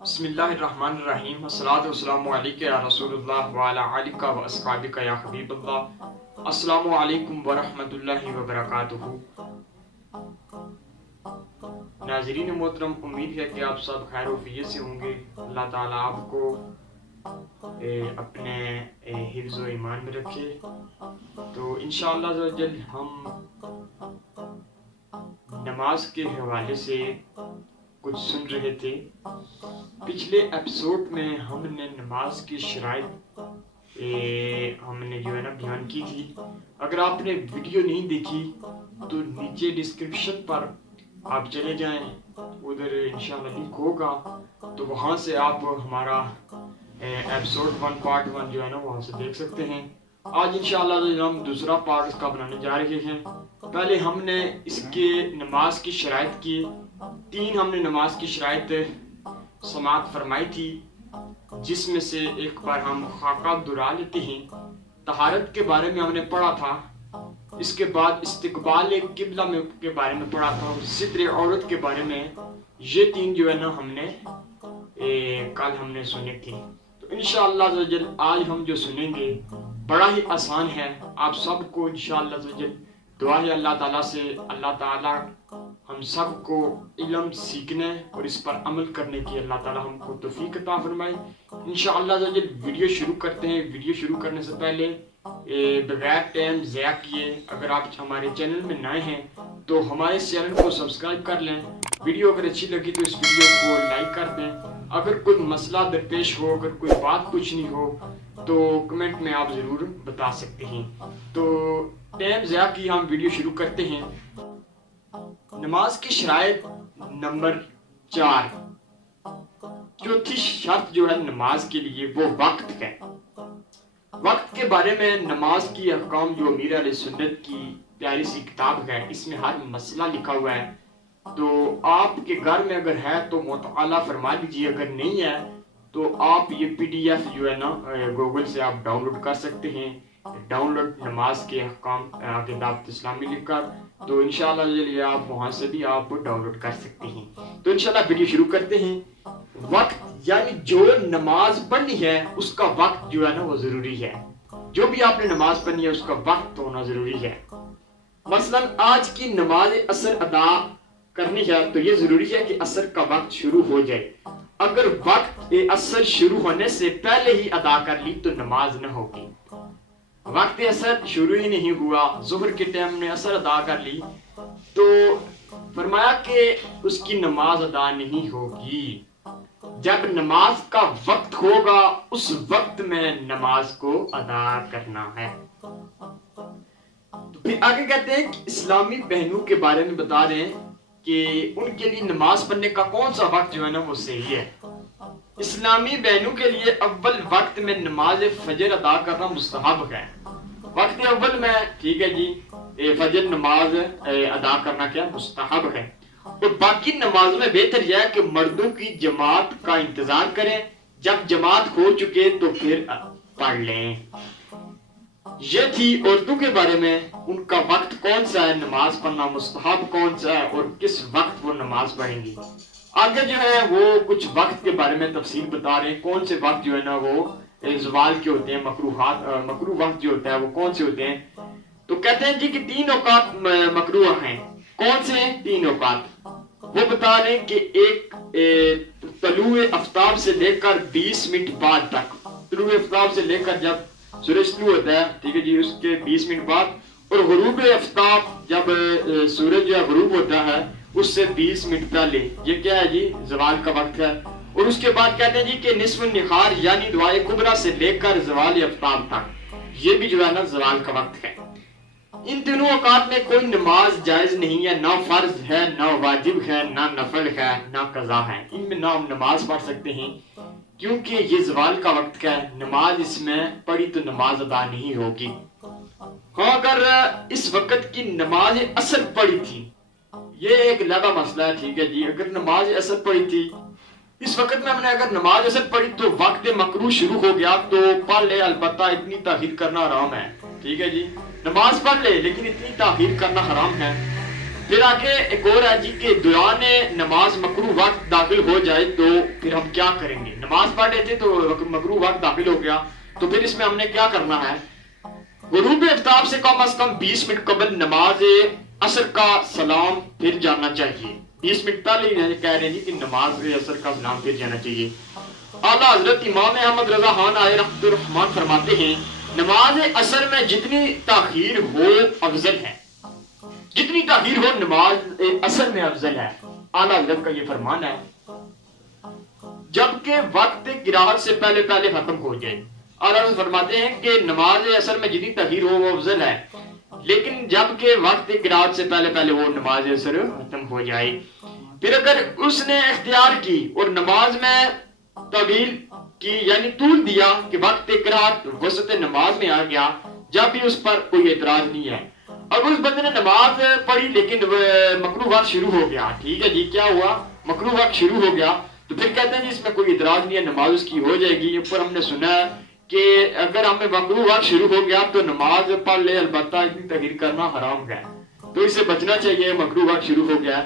بسم اللہ الرحمن الرحیم الصلاۃ والسلام علیک یا رسول اللہ وعلی آلک و اصحابک یا حبیب اللہ۔ السلام علیکم ورحمۃ اللہ وبرکاتہ۔ ناظرین محترم، امید ہے کہ آپ سب خیر و عافیت سے ہوں گے۔ اللہ تعالیٰ آپ کو اپنے حفظ و ایمان میں رکھے۔ تو انشاءاللہ عز و جل ہم نماز کے حوالے سے کچھ سن رہے تھے۔ پچھلے ایپیسوڈ میں ہم نے نماز کی شرائط ہم نے بیان کی تھی۔ اگر آپ نے ویڈیو نہیں دیکھی تو نیچے ڈسکرپشن پر آپ چلے جائیں، ادھر انشاءاللہ لنک ہوگا، تو وہاں سے آپ ہمارا ایپیسوڈ 1 پارٹ 1 وہاں سے دیکھ سکتے ہیں۔ آج انشاءاللہ ہم دوسرا پارٹ اس کا بنانے جا رہے ہیں۔ پہلے ہم نے اس کے نماز کی شرائط کی 3 ہم نے نماز کی شرائط سماعت فرمائی تھی، جس میں سے ایک بار ہم خاکہ دہرا لیتے ہیں۔ طہارت کے بارے میں ہم نے پڑھا تھا، اس کے بعد استقبال قبلہ کے بارے میں پڑھا تھا، اور ستر عورت کے بارے میں۔ یہ 3 ہم نے کل ہم نے سنی تھی۔ تو انشاءاللہ عز و جل آج ہم جو سنیں گے بڑا ہی آسان ہے۔ آپ سب کو انشاءاللہ عز و جل دعا ہے اللہ تعالیٰ سے، اللہ تعالیٰ ہم سب کو علم سیکھنے اور اس پر عمل کرنے کی اللہ تعالیٰ ہم کو توفیق عطا فرمائے۔ انشاءاللہ عز و جل ویڈیو شروع کرتے ہیں۔ ویڈیو شروع کرنے سے پہلے بغیر ٹائم ضائع کیے اگر آپ ہمارے چینل میں نئے ہیں تو ہمارے چینل کو سبسکرائب کر لیں۔ ویڈیو اگر اچھی لگی تو اس ویڈیو کو لائک کر دیں۔ اگر کوئی مسئلہ درپیش ہو، اگر کوئی بات پوچھنی ہو تو کمنٹ میں آپ ضرور بتا سکتے ہیں۔ تو ٹائم ضائع کی ہم ویڈیو شروع کرتے ہیں۔ نماز کی شرائط نمبر 4، چوتھی شرط جو ہے نماز کے لیے وہ وقت ہے۔ وقت کے بارے میں نماز کی احکام جو امیر علیہ سنت کی پیاری سی کتاب ہے، اس میں ہر مسئلہ لکھا ہوا ہے۔ تو آپ کے گھر میں اگر ہے تو مطالعہ فرما لیجیے، اگر نہیں ہے تو آپ یہ PDF جو ہے نا گوگل سے آپ ڈاؤن لوڈ کر سکتے ہیں۔ ڈاؤن لوڈ نماز کے احکام آگے دعوت اسلامی لکھ کر، تو انشاءاللہ آپ وہاں سے بھی آپ ڈاؤن لوڈ کر سکتے ہیں۔ تو انشاءاللہ ویڈیو شروع کرتے ہیں۔ وقت یعنی جو نماز پڑھنی ہے اس کا وقت جو ہے نا وہ ضروری ہے۔ جو بھی آپ نے نماز پڑھنی ہے اس کا وقت ہونا ضروری ہے۔ مثلا آج کی نماز عصر ادا کرنی ہے تو یہ ضروری ہے کہ عصر کا وقت شروع ہو جائے۔ اگر وقت عصر شروع ہونے سے پہلے ہی ادا کر لی تو نماز نہ ہوگی۔ وقت عصر شروع ہی نہیں ہوا، ظہر کے ٹائم نے عصر ادا کر لی تو فرمایا کہ اس کی نماز ادا نہیں ہوگی۔ جب نماز کا وقت ہوگا اس وقت میں نماز کو ادا کرنا ہے۔ تو پھر آگے کہتے ہیں کہ اسلامی بہنوں کے بارے میں بتا رہے ہیں کہ ان کے لیے نماز پڑھنے کا کون سا وقت جو ہے نا وہ صحیح ہے۔ اسلامی بہنوں کے لیے اول وقت میں نماز فجر ادا کرنا مستحب ہے۔ وقت اول میں ٹھیک ہے جی فجر نماز ادا کرنا کیا مستحب ہے، اور باقی نماز میں بہتر یہ ہے کہ مردوں کی جماعت کا انتظار کریں، جب جماعت ہو چکے تو پھر پڑھ لیں۔ یہ تھی عورتوں کے بارے میں، ان کا وقت کون سا ہے، نماز پڑھنا مستحب کون سا ہے اور کس وقت وہ نماز پڑھیں گی۔ آگے جو ہے وہ کچھ وقت کے بارے میں تفصیل بتا رہے ہیں، کون سے وقت جو ہے نا وہ زوال کے ہوتے ہیں، مکروہ وقت جو ہوتا ہے وہ کون سے ہوتے ہیں۔ تو کہتے ہیں جی کہ 3 اوقات مکروہ ہیں۔ کون سے ہیں 3 اوقات؟ وہ بتا رہے ہیں کہ ایک طلوع آفتاب سے لے کر 20 منٹ بعد تک، طلوع آفتاب سے لے کر جب سورج طلوع ہوتا ہے ٹھیک ہے جی اس کے 20 منٹ بعد، اور غروب آفتاب جب سورج غروب ہوتا ہے اس سے 20 منٹ پہلے، یہ کیا ہے جی زوال کا وقت ہے۔ اور اس کے بعد کہتے ہیں جی کہ نصف النہار یعنی دعائے کبریٰ سے لے کر زوال آفتاب تک، یہ بھی جو ہے نا زوال کا وقت ہے۔ ان تینوں اوقات میں کوئی نماز جائز نہیں ہے، نہ فرض ہے، نہ واجب ہے، نہ نفل ہے، نہ قضا ہے۔ ان میں نہ ہم نماز پڑھ سکتے ہیں کیونکہ یہ زوال کا وقت ہے، نماز اس میں پڑھی تو نماز ادا نہیں ہوگی۔ ہاں اگر اس وقت کی نماز عصر پڑھی تھی، یہ ایک علیحدہ مسئلہ ہے ٹھیک ہے جی، اگر نماز عصر پڑھی تھی اس وقت میں ہم نے اگر نماز عصر پڑھی تو وقت مکروہ شروع ہو گیا تو پڑھ لے، البتہ اتنی تاخیر کرنا حرام ہے ٹھیک ہے جی، نماز پڑھ لے لیکن اتنی تاخیر کرنا حرام ہے۔ پھر آگے ایک اور ہے جی کہ دوران نماز مکروہ وقت داخل ہو جائے تو پھر ہم کیا کریں گے؟ نماز پڑھ رہے تھے تو مکروہ وقت داخل ہو گیا تو پھر اس میں ہم نے کیا کرنا ہے؟ غروب آفتاب سے کم از کم 20 منٹ قبل نماز عصر کا سلام پھر جانا چاہیے. 20 منٹ پہلے ہی کہہ رہے ہیں جی کہ نماز عصر کا سلام پھر جانا چاہیے. اعلیٰ حضرت امام احمد رضا خان علیہ رحمۃ الرحمان فرماتے ہیں نماز عصر میں جتنی تاخیر ہو افضل ہے. جتنی تاخیر ہو نماز عصر میں افضل ہے. اعلیٰ حضرت کا یہ فرمان ہے جبکہ وقت قرات سے پہلے پہلے ختم ہو جائے. اعلیٰ حضرت فرماتے ہیں کہ نماز عصر میں جتنی تاخیر ہو وہ افضل ہے لیکن جبکہ وقت قرات سے پہلے پہلے وہ نماز عصر ختم ہو جائے. پھر اگر اس نے اختیار کی اور نماز میں طویل کی یعنی طول دیا کہ وقت قرات وسط نماز میں آ گیا جب بھی اس پر کوئی اعتراض نہیں ہے. اگر اس بندے نے نماز پڑھی لیکن مکروہ وقت شروع ہو گیا, ٹھیک ہے جی, کیا ہوا؟ مکروہ وقت شروع ہو گیا تو پھر کہتے ہیں جی اس میں کوئی اعتراض نہیں ہے, نماز اس کی ہو جائے گی. اوپر ہم نے سنا ہے کہ اگر ہمیں مکروہ وقت شروع ہو گیا تو نماز پڑھ لے, البتہ اتنی تاخیر کرنا حرام ہے تو اس سے بچنا چاہیے. مکروہ وقت شروع ہو گیا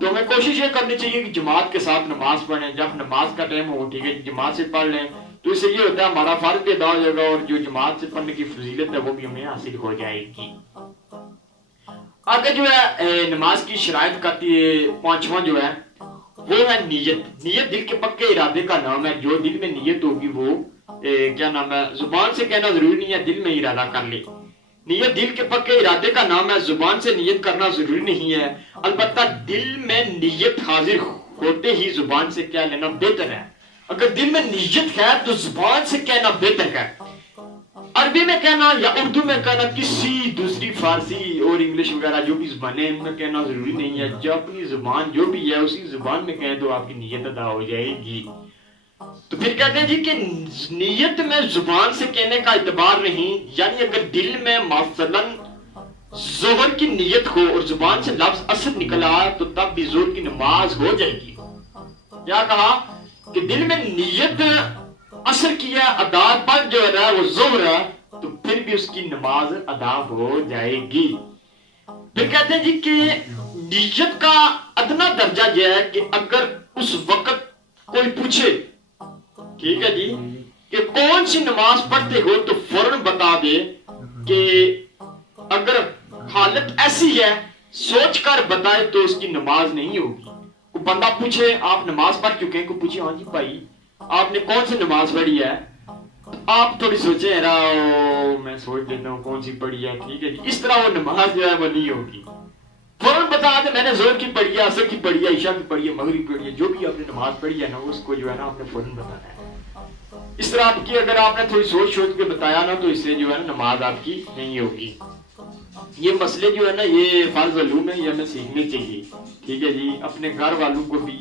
تو ہمیں کوشش یہ کرنی چاہیے کہ جماعت کے ساتھ نماز پڑھیں. جب نماز کا ٹائم ہو, ٹھیک ہے, جماعت سے پڑھ لیں تو اس سے یہ ہوتا ہے ہمارا فرض بھی ادا ہو جائے گا اور جو جماعت سے پڑھنے کی فضیلت ہے وہ بھی ہمیں حاصل ہو جائے گی. آگے جو ہے نماز کی شرائط کا 5واں جو ہے وہ ہے نیت. نیت دل کے پکے ارادے کا نام ہے. جو دل میں نیت ہوگی وہ کیا نام ہے, زبان سے کہنا ضروری نہیں ہے, دل میں ارادہ کر لے. نیت دل کے پکے ارادے کا نام ہے. زبان سے نیت کرنا ضروری نہیں ہے, البتہ دل میں نیت حاضر ہوتے ہی زبان سے کہہ لینا بہتر ہے. اگر دل میں نیت ہے تو زبان سے کہنا بہتر ہے. عربی میں کہنا یا اردو میں کہنا, کسی دوسری فارسی اور انگلش وغیرہ جو بھی زبانیں ان میں کہنا ضروری نہیں ہے. جو اپنی زبان جو بھی ہے اسی زبان میں کہیں تو آپ کی نیت ادا ہو جائے گی. تو پھر کہتے ہیں جی کہ نیت میں زبان سے کہنے کا اعتبار نہیں, یعنی اگر دل میں مثلاً ظہر کی نیت ہو اور زبان سے لفظ عصر نکل آیا تو تب بھی ظہر کی نماز ہو جائے گی. کیا کہا کہ دل میں نیت عصر کی ہے, ادا پر جو ہے وہ ظہر ہے تو پھر بھی اس کی نماز ادا ہو جائے گی. پھر کہتے ہیں جی کہ نیت کا ادنا درجہ یہ ہے کہ اگر اس وقت کوئی پوچھے, ٹھیک ہے جی, کہ کون سی نماز پڑھتے ہو تو فوراً بتا دے کہ اگر حالت ایسی ہے سوچ کر بتائے تو اس کی نماز نہیں ہوگی. کوئی بندہ پوچھے آپ نماز پڑھ چکے ہیں, کوئی پوچھے ہاں جی بھائی آپ نے کون سی نماز پڑھی ہے, آپ تھوڑی سوچیں میں سوچ لیتا ہوں کون سی پڑھی ہے, ٹھیک ہے جی, اس طرح وہ نماز جو ہے وہ نہیں ہوگی. فوراً بتا دے میں نے ظہر کی پڑھی ہے, عصر کی پڑھی ہے, عشاء کی پڑھی ہے, مغرب کی پڑھی ہے, جو بھی آپ نے نماز پڑھی ہے نا اس کو جو ہے نا آپ نے فوراً بتانا ہے. اس طرح آپ کی اگر آپ نے تھوڑی سوچ کے بتایا نا تو اس سے جو ہے نا نماز آپ کی نہیں ہوگی. یہ مسئلے جو ہے نا یہ فرض علوم ہے, یہ ہمیں سیکھنے چاہیے, ٹھیک ہے جی, اپنے گھر والوں کو بھی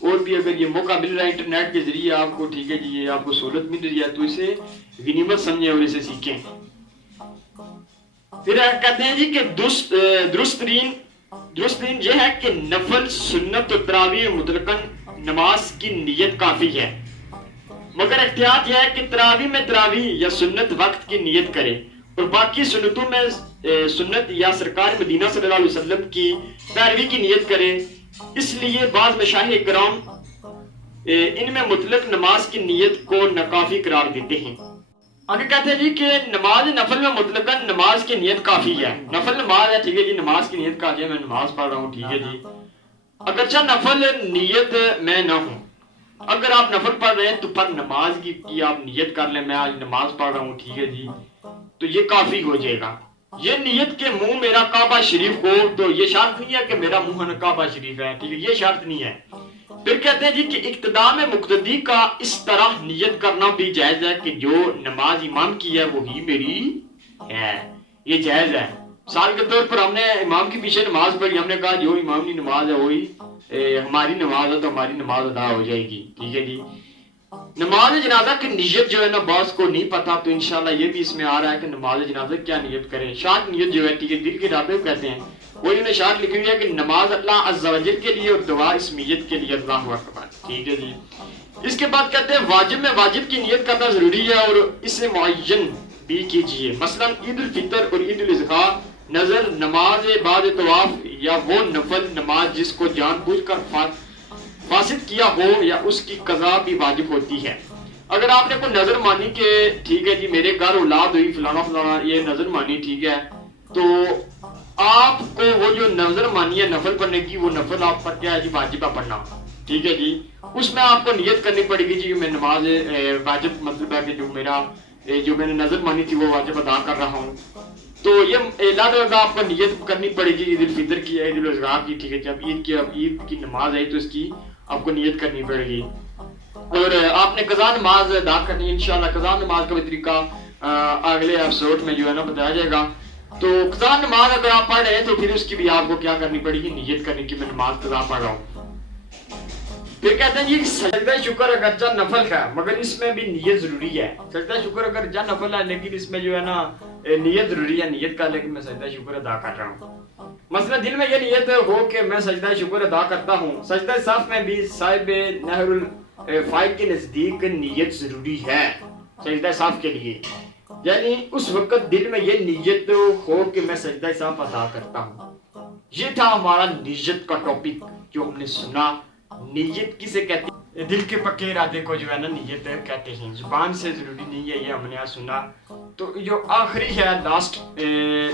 اور بھی اگر یہ موقع مل رہا ہے انٹرنیٹ کے ذریعے آپ کو, ٹھیک ہے جی, یہ آپ کو سہولت مل رہی ہے تو اسے غنیمت سمجھیں اور اسے سیکھیں. پھر کہتے ہیں جی کہ درست ترین یہ ہے کہ نفل سنت و تراویح مطلقاً نماز کی نیت کافی ہے, مگر احتیاط یہ ہے کہ تراویح میں تراویح یا سنت وقت کی نیت کرے اور باقی سنتوں میں سنت یا سرکار مدینہ صلی اللہ علیہ وسلم کی پیروی کی نیت کرے. اس لیے بعض مشایخ کرام ان میں مطلق نماز کی نیت کو ناکافی قرار دیتے ہیں. آگے کہتے ہیں جی کہ نماز نفل میں مطلقاً نماز کی نیت کافی ہے. نفل نماز ہے, ٹھیک ہے جی, نماز کی نیت کافی ہے, میں نماز پڑھ رہا ہوں, ٹھیک ہے جی, اگرچہ نفل نیت میں نہ ہوں. اگر آپ نفل پڑھ رہے ہیں تو پر نماز کی آپ نیت کر لیں میں آج نماز پڑھ رہا ہوں, ٹھیک ہے جی, تو یہ کافی ہو جائے گا. یہ نیت کے منہ میرا کعبہ شریف ہو تو یہ شرط نہیں ہے کہ میرا منہ کعبہ شریف ہے, ٹھیک ہے, یہ شرط نہیں ہے. پھر کہتے ہیں جی کہ اقتداء میں مقتدی کا اس طرح نیت کرنا بھی جائز ہے کہ جو نماز امام کی ہے وہی میری ہے, یہ جائز ہے. مثال کے طور پر ہم نے امام کے پیچھے نماز پڑھی, ہم نے کہا جو امام کی نماز ہے وہی ہماری نماز ہے تو ہماری نماز ادا ہو جائے گی, ٹھیک ہے جی. نماز جنازہ کی نیت جو ہے نا بعض کو نہیں پتا تو انشاءاللہ یہ بھی اس میں آ رہا ہے کہ نماز جنازہ کیا نیت کریں. شارٹ نیت جو ہے, ٹھیک ہے, دل کے ارادے کو کہتے ہیں, وہ انہوں نے شارٹ لکھی ہوئی ہے کہ نماز اللہ عز و جل کے لیے اور دعا اسمیت کے لیے, اللہ اکبر, ٹھیک ہے جی. اس کے بعد کہتے ہیں واجب میں واجب کی نیت کرنا ضروری ہے اور اسے معین بھی کیجیے. مثلا عید الفطر اور عید الاضحیٰ, نظر, نماز بعد طواف یا وہ نفل نماز جس کو جان بوجھ کر فاسد کیا ہو یا اس کی قضا بھی واجب ہوتی ہے۔ اگر آپ نے کوئی نظر مانی کہ ٹھیک ہے جی میرے گھر اولاد ہوئی فلانا فلانا، یہ نظر مانی ٹھیک ہے، تو آپ کو وہ جو نظر مانی ہے نفل پڑھنے کی، وہ نفل آپ پر کیا ہے جی واجب پڑھنا، ٹھیک ہے جی۔ اس میں آپ کو نیت کرنی پڑے گی جی میں نماز واجب، مطلب ہے کہ جو میں نے نظر مانی تھی وہ واجب ادا کر رہا ہوں، تو یہ لہٰذا آپ کو نیت کرنی پڑے گی عید الفطر کی، عید الاضحیٰ کی، ٹھیک ہے جی۔ اب عید کی نماز آئی تو اس کی آپ کو نیت کرنی پڑے گی، اور آپ نے قضا نماز ادا کرنی ہے انشاءاللہ۔ قضا نماز کا بھی طریقہ اگلے ایپیسوڈ میں جو ہے نا بتایا جائے گا۔ تو قضا نماز اگر آپ پڑھ رہے ہیں تو پھر اس کی بھی آپ کو کیا کرنی پڑے گی، نیت کرنی کہ میں نماز قضا پڑھ رہا ہوں۔ پھر کہتے ہیں یہ سجدہ شکر اگرچہ نفل ہے مگر اس میں بھی نیت ضروری ہے۔ سجدہ شکر اگرچہ نفل ہے لیکن اس میں جو ہے نا نیت ضروری ہے، نیت کر لے کہ میں سجدہ شکر ادا کر رہا ہوں۔ مثلا دل میں یہ نیت ہو کہ میں سجدہ شکر ادا کرتا ہوں، سجدہ صف میں بھی صاحب نہر الفائق کے نزدیک نیت ضروری ہے سجدہ صف کے لیے، یعنی اس وقت دل میں یہ نیت ہو کہ میں سجدہ صف ادا کرتا ہوں۔ یہ تھا ہمارا نیت کا ٹاپک جو ہم نے سنا۔ نیت کسے کہتے ہیں؟ دل کے پکے ارادے کو جو ہے نا نیت کہتے ہیں، زبان سے ضروری نہیں ہے، یہ ہم نے سنا۔ تو جو آخری ہے لاسٹ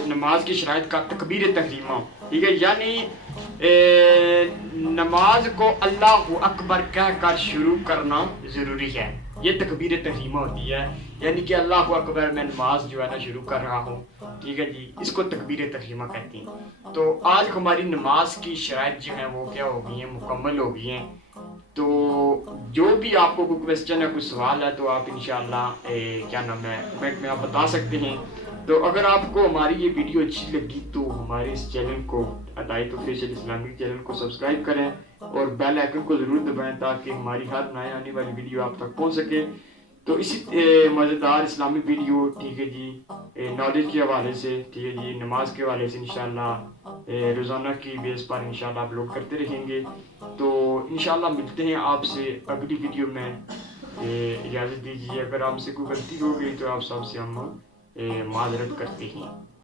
نماز کی شرائط کا تکبیر تحریمہ، ٹھیک ہے، یعنی نماز کو اللہ اکبر کہہ کر شروع کرنا ضروری ہے، یہ تکبیر تحریمہ ہوتی ہے، یعنی کہ اللہ اکبر میں نماز جو ہے نا شروع کر رہا ہوں، ٹھیک ہے جی، اس کو تکبیر تحریمہ کہتے ہیں۔ تو آج ہماری نماز کی شرائط جو ہیں وہ کیا ہو گئی ہیں، مکمل ہو گئی ہیں۔ تو جو بھی آپ کو کوئی کویسچن ہے، کوئی سوال ہے تو آپ انشاءاللہ کیا نام ہے کمنٹ میں آپ بتا سکتے ہیں۔ تو اگر آپ کو ہماری یہ ویڈیو اچھی لگی تو ہمارے اس چینل کو ہدایت آفیشل اسلامک چینل کو سبسکرائب کریں اور بیل آئیکن کو ضرور دبائیں تاکہ ہماری ہر نئے آنے والی ویڈیو آپ تک پہنچ سکے۔ تو اسی مزیدار اسلامی ویڈیو، ٹھیک ہے جی، نالج کے حوالے سے، ٹھیک ہے جی، نماز کے حوالے سے انشاءاللہ روزانہ کی بیس پر انشاءاللہ اپلوڈ کرتے رہیں گے۔ تو انشاءاللہ ملتے ہیں آپ سے اگلی ویڈیو میں، اجازت دیجیے، اگر آپ سے کوئی غلطی ہو گئی تو آپ سب سے ہم معذرت کرتے ہیں۔